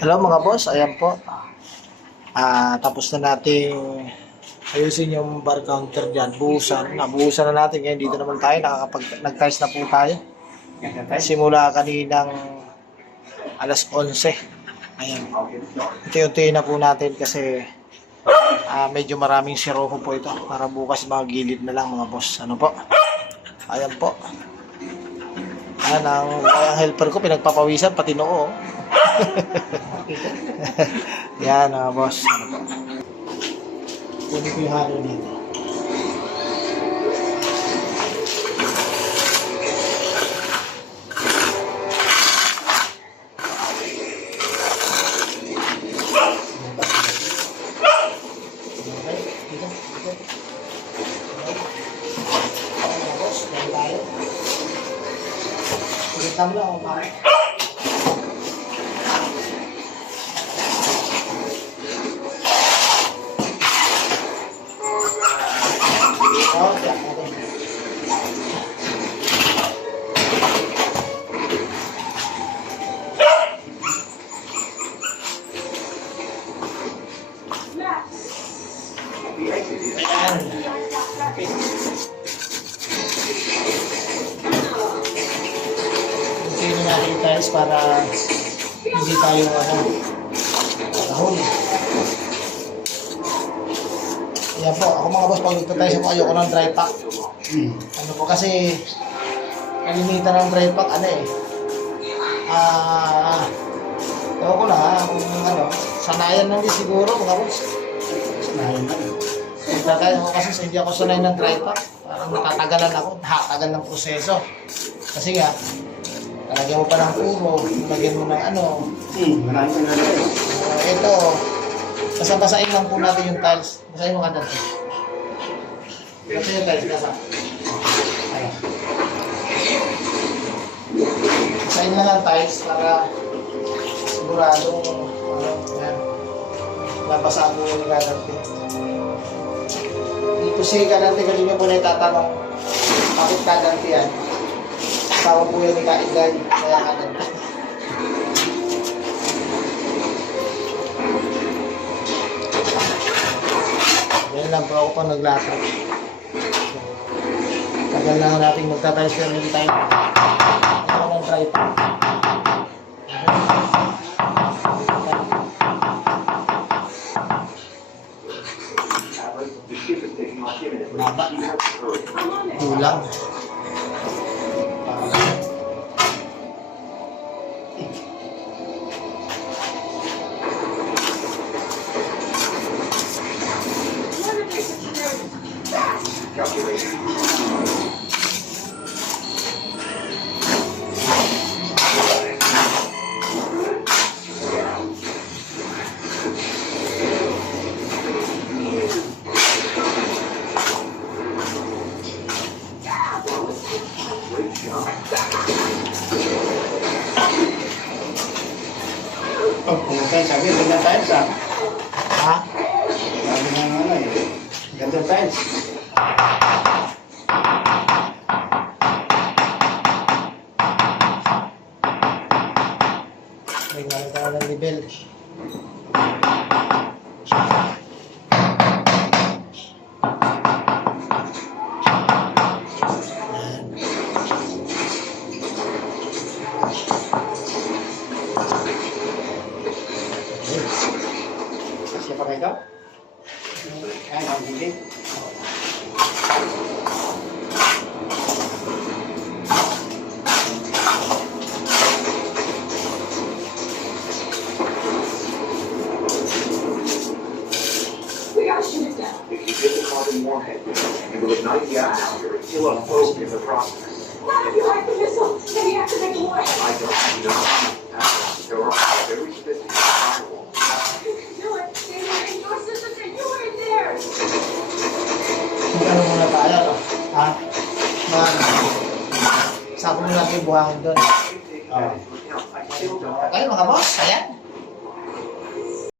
Hello mga boss, ayan po. Tapos na nating ayusin yung bar counter dyan. Nabuhusan na natin. Ngayon dito naman tayo, nag-tiles na po tayo. Simula kaninang alas 11. Ayan. Unti-unti na po natin kasi medyo maraming siroho po ito. Para bukas mga gilid na lang mga boss. Ano po? Ayan po. Ayan, ang helper ko pinagpapawisan pati noo. Yan mga boss. Ano po? Pwede ko yung halo dito. Tama lang ako pare. Sino natin tiles para hindi tayo nahuli. Ayan po, ako mga boss, pag nagtatiles ako, ayoko ng dry pack. Ano po kasi, kalimitan ng dry pack, ewan ko na kung sanayan lang din siguro mga boss. Sanayan lang. Kaya ako kasi hindi ako sanay ng dry pack. Parang natatagalan ako, nakatagal ng proseso. Kasi nga, talagyan mo pa ng puro, talagyan mo ng marami ka na rin. Ito, basa-basain lang po natin yung tiles. Basahin mo ka dito. Ito yung tiles, basa. Ayan. Basahin na lang tiles para siguradong, yan. Nabasa mo yung ganante. Dito si ganante, kanina po na itatanong, bakit ganante yan? Asawa po yan ni Kaigay, kaya ganante. Yan lang po ako pa naglato. Tagal na natin magtatiles pero hindi tayo. Ito lang try pa. Baba. Kulang. Kung sabi, ganda tiles Ha? Sabi ng ganda tiles. May galing tayo ng level. Kasi pa kayo? Kaya ang hindi. We gotta shoot it down. If you get the carbon warhead, it will ignite the atmosphere and kill a probe in the process. Not if you like the missile. Then you have to make the warhead. I don't know. There are very sophisticated firewalls. You can do it. They were in your systems and you were in theirs. Magkano muna tayo, no? Ha? Sako muna natin yung buhangin doon. Okay mga boss, ayan.